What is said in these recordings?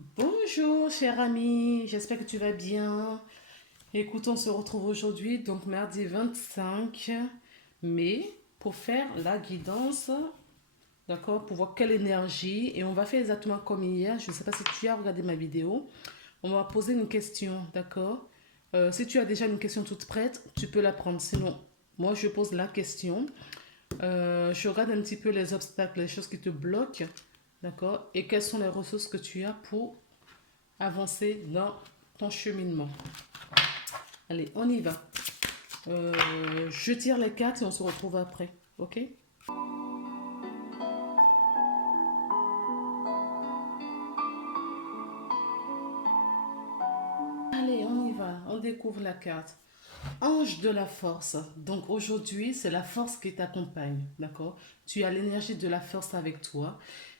Bonjour cher ami, j'espère que tu vas bien. Écoute, on se retrouve aujourd'hui, donc mardi 25 mai, pour faire la guidance, d'accord, pour voir quelle énergie. Et on va faire exactement comme hier. Je ne sais pas si tu as regardé ma vidéo. On va poser une question, d'accord. Si tu as déjà une question toute prête, tu peux la prendre. Sinon, moi je pose la question. Je regarde un petit peu les obstacles, les choses qui te bloquent, d'accord, et quelles sont les ressources que tu as pour avancer dans ton cheminement. Allez, on y va. Je tire les cartes et on se retrouve après. Ok? Allez, on y va. On découvre la carte. Ange de la force. Donc aujourd'hui, c'est la force qui t'accompagne. D'accord? Tu as l'énergie de la force avec toi.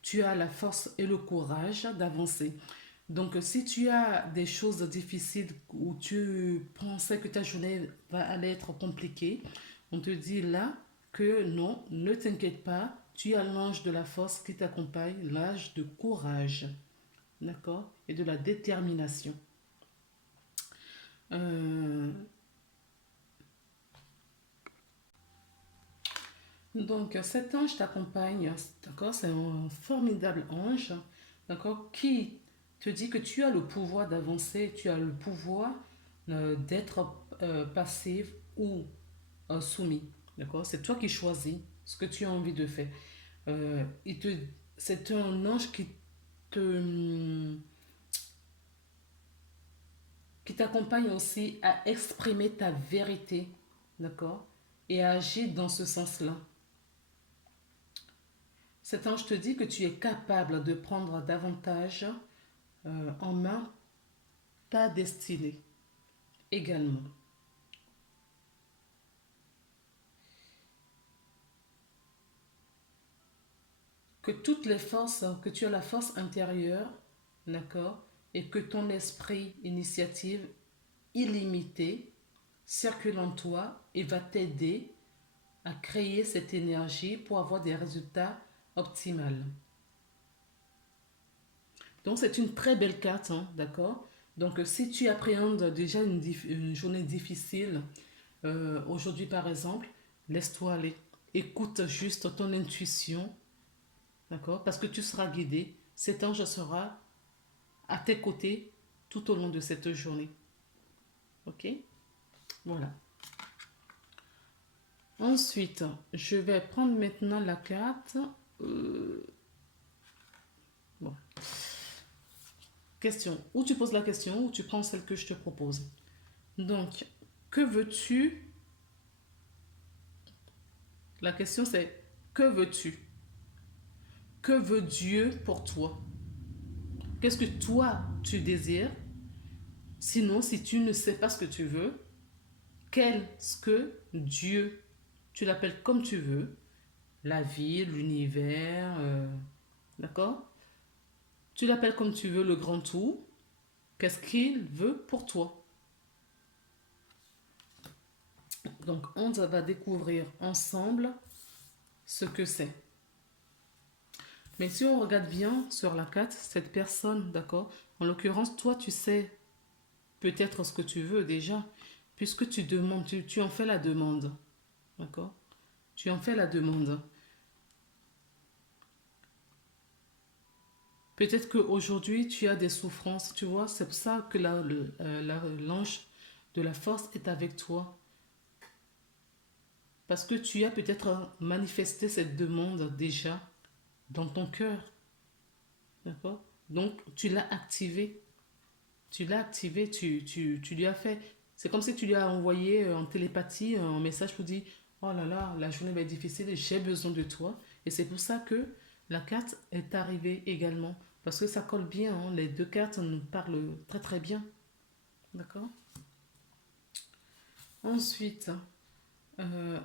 Tu as la force et le courage d'avancer. Donc, si tu as des choses difficiles où tu pensais que ta journée allait être compliquée, on te dit là que non, ne t'inquiète pas, tu as l'ange de la force qui t'accompagne, l'ange de courage, d'accord, et de la détermination. Euh, donc, cet ange t'accompagne, d'accord, c'est un formidable ange, d'accord, qui te dit que tu as le pouvoir d'avancer, tu as le pouvoir d'être passif ou soumis. D'accord? C'est toi qui choisis ce que tu as envie de faire. Il te, c'est un ange te, qui t'accompagne aussi à exprimer ta vérité. D'accord? Et à agir dans ce sens-là. Cet ange te dit que tu es capable de prendre davantage en main ta destinée également. Que toutes les forces, que tu as la force intérieure, d'accord, et que ton esprit initiative illimité circule en toi et va t'aider à créer cette énergie pour avoir des résultats optimaux. Donc c'est une très belle carte, hein, d'accord. Donc si tu appréhendes déjà une journée difficile, aujourd'hui par exemple, laisse-toi aller. Écoute juste ton intuition, d'accord, parce que tu seras guidé. Cet ange sera à tes côtés tout au long de cette journée. Ok? Voilà. Ensuite, je vais prendre maintenant la carte. euh, bon. Question. Ou tu poses la question ou tu prends celle que je te propose. Donc, que veux-tu? La question c'est que veux-tu? Que veut Dieu pour toi? Qu'est-ce que toi tu désires? Sinon, si tu ne sais pas ce que tu veux, qu'est-ce que Dieu, tu l'appelles comme tu veux, la vie, l'univers, d'accord? Tu l'appelles comme tu veux, le grand tout. Qu'est-ce qu'il veut pour toi? Donc, on va découvrir ensemble ce que c'est. Mais si on regarde bien sur la carte, cette personne, d'accord, en l'occurrence, toi, tu sais peut-être ce que tu veux déjà, puisque tu demandes, tu en fais la demande, d'accord? Tu en fais la demande. Peut-être qu'aujourd'hui, tu as des souffrances, tu vois, c'est pour ça que l'ange de la force est avec toi. Parce que tu as peut-être manifesté cette demande déjà dans ton cœur, d'accord? Donc, tu l'as activé. Tu l'as activé, tu lui as fait. C'est comme si tu lui as envoyé en télépathie un message pour dire, oh là là, la journée va être difficile, j'ai besoin de toi. Et c'est pour ça que la carte est arrivée également. Parce que ça colle bien, hein. Les deux cartes nous parlent très très bien. D'accord? Ensuite, euh,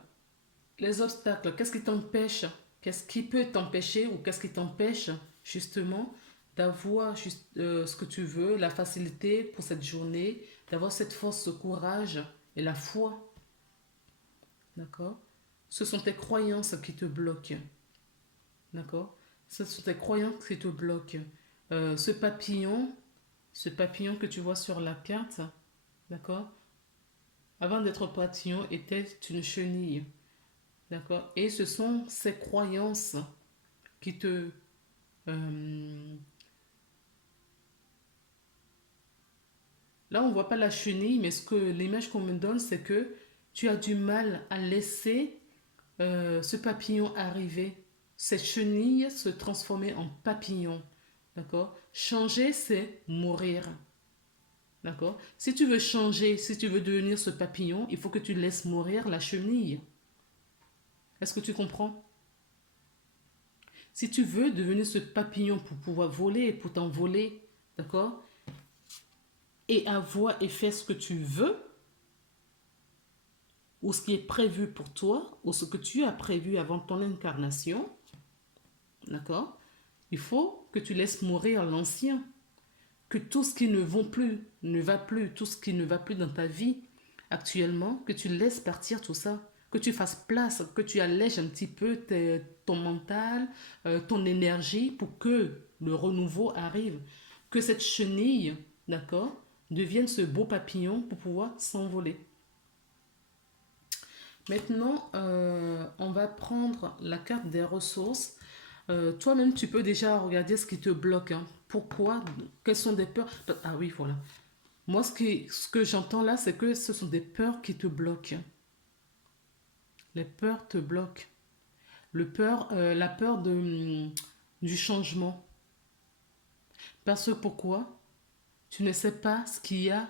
les obstacles, qu'est-ce qui t'empêche? Qu'est-ce qui peut t'empêcher ou qu'est-ce qui t'empêche justement d'avoir ce que tu veux, la facilité pour cette journée, d'avoir cette force, ce courage et la foi. D'accord? Ce sont tes croyances qui te bloquent. D'accord? Ce sont tes croyances qui te bloquent. ce papillon que tu vois sur la carte, d'accord, avant d'être papillon, était une chenille, d'accord, et ce sont ces croyances qui te... euh, là, on voit pas la chenille, mais ce que l'image qu'on me donne, c'est que tu as du mal à laisser ce papillon arriver, cette chenille se transformer en papillon. D'accord? Changer, c'est mourir. D'accord? Si tu veux changer, si tu veux devenir ce papillon, il faut que tu laisses mourir la chenille. Est-ce que tu comprends? Si tu veux devenir ce papillon pour pouvoir voler, pour t'envoler, d'accord? Et avoir et faire ce que tu veux, ou ce qui est prévu pour toi, ou ce que tu as prévu avant ton incarnation, d'accord? Il faut que tu laisses mourir l'ancien, que tout ce qui ne va plus, tout ce qui ne va plus dans ta vie actuellement, que tu laisses partir tout ça, que tu fasses place, que tu allèges un petit peu ton mental, ton énergie pour que le renouveau arrive, que cette chenille, d'accord, devienne ce beau papillon pour pouvoir s'envoler. Maintenant, on va prendre la carte des ressources. Toi-même, tu peux déjà regarder ce qui te bloque. Hein. Pourquoi? Quelles sont des peurs? Ah oui, voilà. Moi, ce que j'entends là, c'est que ce sont des peurs qui te bloquent. Les peurs te bloquent. La peur du changement. Parce que pourquoi? Tu ne sais pas ce qu'il y a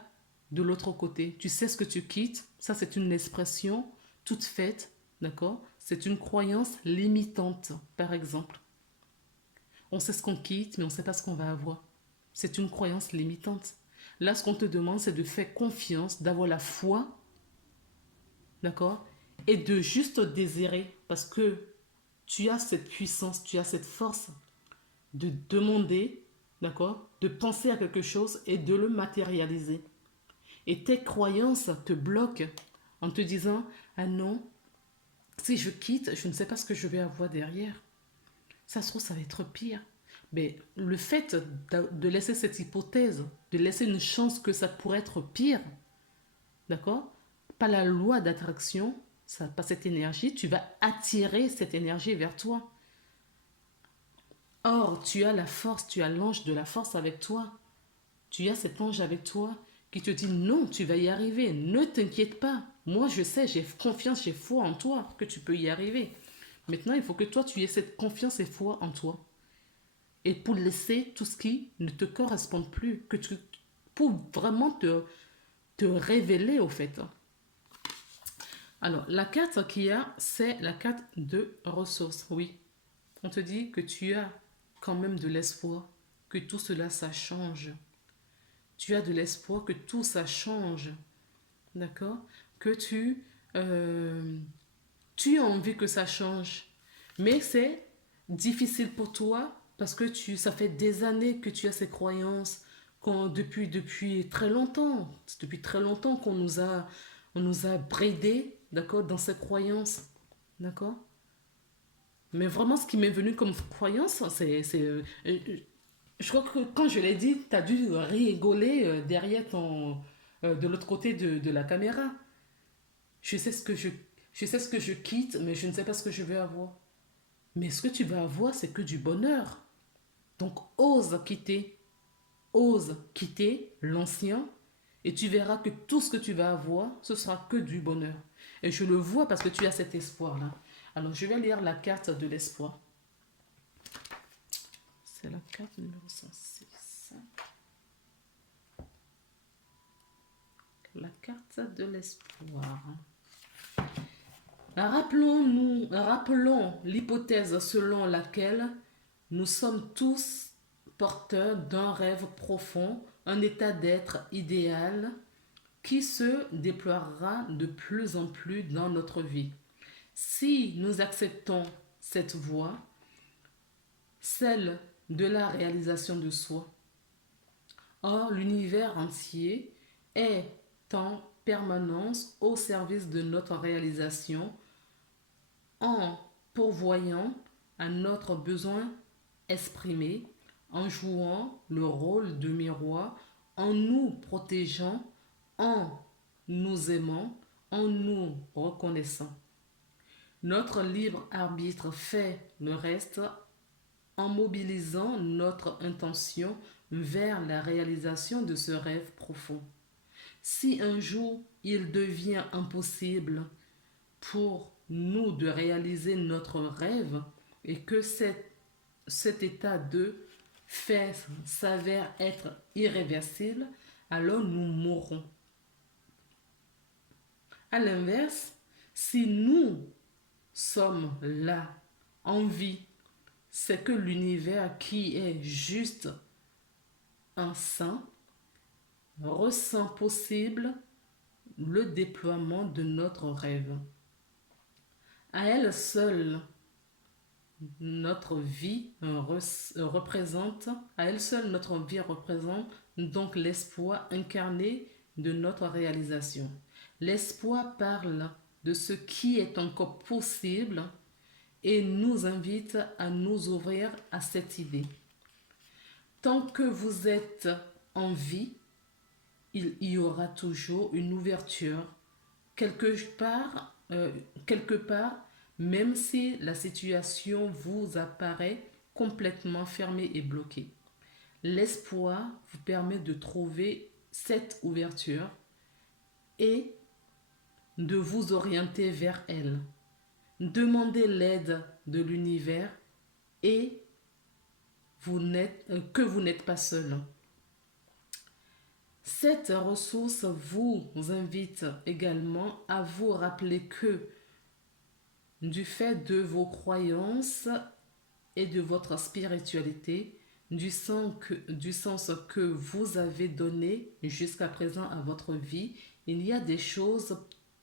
de l'autre côté. Tu sais ce que tu quittes. Ça, c'est une expression toute faite. D'accord? C'est une croyance limitante, par exemple. On sait ce qu'on quitte, mais on ne sait pas ce qu'on va avoir. C'est une croyance limitante. Là, ce qu'on te demande, c'est de faire confiance, d'avoir la foi, d'accord? Et de juste désirer, parce que tu as cette puissance, tu as cette force de demander, d'accord? De penser à quelque chose et de le matérialiser. Et tes croyances te bloquent en te disant, ah non, si je quitte, je ne sais pas ce que je vais avoir derrière. Ça se trouve, ça va être pire. Mais le fait de laisser cette hypothèse, de laisser une chance que ça pourrait être pire, d'accord? Pas la loi d'attraction, ça, pas cette énergie, tu vas attirer cette énergie vers toi. Or, tu as la force, tu as l'ange de la force avec toi. Tu as cet ange avec toi qui te dit non, tu vas y arriver, ne t'inquiète pas. Moi, je sais, j'ai confiance, j'ai foi en toi que tu peux y arriver. Maintenant, il faut que toi, tu aies cette confiance et foi en toi. Et pour laisser tout ce qui ne te correspond plus, pour vraiment te révéler au fait. Alors, la carte qu'il y a, c'est la carte de ressources. Oui, on te dit que tu as quand même de l'espoir, que tout cela, ça change. Tu as de l'espoir que tout ça change. D'accord? Que tu as envie que ça change. Mais c'est difficile pour toi parce que ça fait des années que tu as ces croyances depuis très longtemps on nous a bridés, d'accord, dans ces croyances, d'accord. Mais vraiment, ce qui m'est venu comme croyance, je crois que quand je l'ai dit, tu as dû rigoler derrière de l'autre côté de la caméra. Je sais ce que je sais ce que je quitte, mais je ne sais pas ce que je vais avoir. Mais ce que tu vas avoir, c'est que du bonheur. Donc ose quitter l'ancien et tu verras que tout ce que tu vas avoir, ce sera que du bonheur. Et je le vois parce que tu as cet espoir-là. Alors je vais lire la carte de l'espoir. C'est la carte numéro 106. La carte de l'espoir. Rappelons l'hypothèse selon laquelle nous sommes tous porteurs d'un rêve profond, un état d'être idéal qui se déploiera de plus en plus dans notre vie. Si nous acceptons cette voie, celle de la réalisation de soi, or l'univers entier est en permanence au service de notre réalisation en pourvoyant à notre besoin exprimé, en jouant le rôle de miroir, en nous protégeant, en nous aimant, en nous reconnaissant. Notre libre arbitre fait le reste en mobilisant notre intention vers la réalisation de ce rêve profond. Si un jour il devient impossible pour nous de réaliser notre rêve et que cet état de fait s'avère être irréversible, alors nous mourrons. À l'inverse, si nous sommes là, en vie, c'est que l'univers qui est juste un saint ressent possible le déploiement de notre rêve. À elle seule, notre vie représente, à elle seule notre vie représente donc l'espoir incarné de notre réalisation. L'espoir parle de ce qui est encore possible et nous invite à nous ouvrir à cette idée. Tant que vous êtes en vie, il y aura toujours une ouverture quelque part, même si la situation vous apparaît complètement fermée et bloquée. L'espoir vous permet de trouver cette ouverture et de vous orienter vers elle. Demandez l'aide de l'univers et que vous n'êtes pas seul. Cette ressource vous invite également à vous rappeler que du fait de vos croyances et de votre spiritualité, du sens que vous avez donné jusqu'à présent à votre vie, il y a des choses,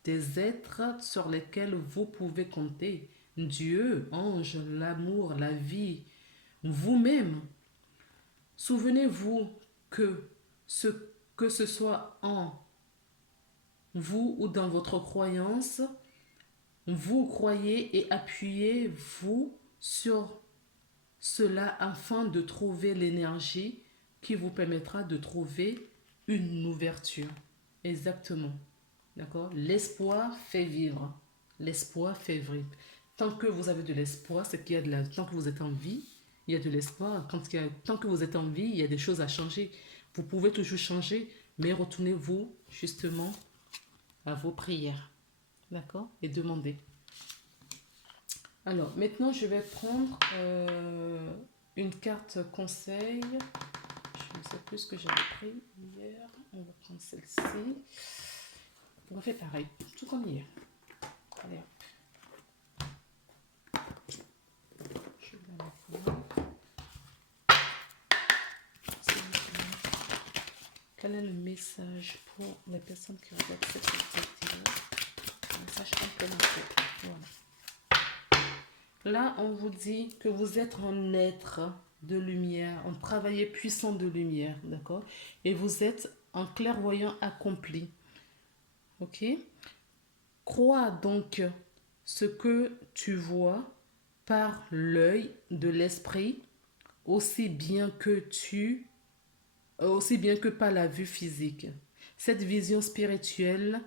des êtres sur lesquels vous pouvez compter. Dieu, ange, l'amour, la vie, vous-même. Souvenez-vous que ce soit en vous ou dans votre croyance, vous croyez et appuyez-vous sur cela afin de trouver l'énergie qui vous permettra de trouver une ouverture. Exactement. D'accord? L'espoir fait vivre. L'espoir fait vivre. Tant que vous avez de l'espoir, c'est qu'il y a de la... Tant que vous êtes en vie, il y a de l'espoir. Tant que vous êtes en vie, il y a des choses à changer. Vous pouvez toujours changer, mais retournez-vous justement à vos prières. D'accord? Et demandez. Alors, maintenant, je vais prendre une carte conseil. Je ne sais plus ce que j'avais pris hier. On va prendre celle-ci. On va faire pareil, tout comme hier. Allez, hop. Je vais la mettre là. Quel est le message pour les personnes qui regardent cette vidéo? Un message complémentaire. Voilà. Là, on vous dit que vous êtes un être de lumière, un travailleur puissant de lumière, d'accord? Et vous êtes un clairvoyant accompli. Ok? Crois donc ce que tu vois par l'œil de l'esprit, aussi bien que par la vue physique. Cette vision spirituelle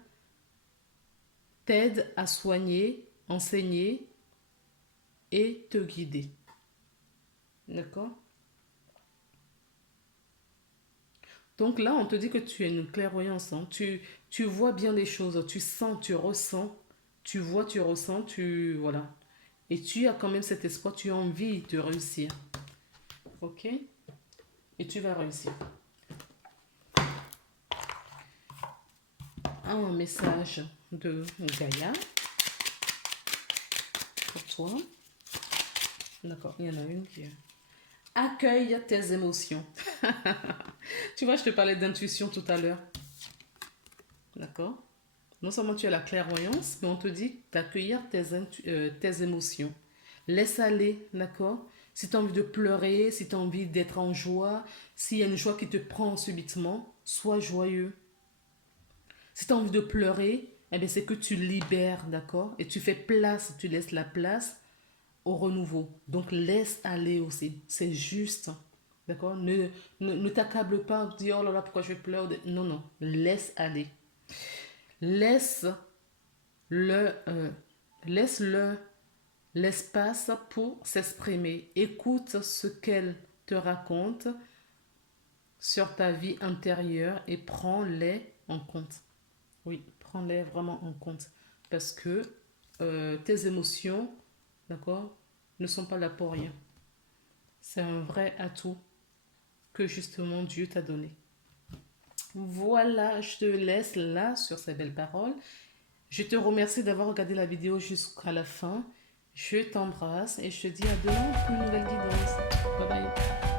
t'aide à soigner, enseigner et te guider. D'accord? Donc là, on te dit que tu as une clairvoyance. Hein. Tu vois bien les choses. Tu sens, tu ressens. Tu vois, tu ressens, voilà. Et tu as quand même cet espoir. Tu as envie de réussir. Ok? Et tu vas réussir. Un message de Gaïa pour toi. D'accord, il y en a une qui est... Accueille tes émotions. Tu vois, je te parlais d'intuition tout à l'heure. D'accord? Non seulement tu as la clairvoyance, mais on te dit d'accueillir tes émotions. Laisse aller, d'accord? Si tu as envie de pleurer, si tu as envie d'être en joie, s'il y a une joie qui te prend subitement, sois joyeux. Si tu as envie de pleurer, eh bien c'est que tu libères, d'accord? Et tu fais place, tu laisses la place au renouveau. Donc laisse aller aussi. C'est juste. D'accord? Ne t'accable pas, dis oh là là, pourquoi je pleure. Non, non, laisse aller. Laisse le, euh, laisse le l'espace pour s'exprimer. Écoute ce qu'elle te raconte sur ta vie intérieure et prends-les en compte. Oui, prends-les vraiment en compte. Parce que tes émotions, d'accord, ne sont pas là pour rien. C'est un vrai atout que justement Dieu t'a donné. Voilà, je te laisse là sur ces belles paroles. Je te remercie d'avoir regardé la vidéo jusqu'à la fin. Je t'embrasse et je te dis à demain pour une nouvelle guidance. Bye bye.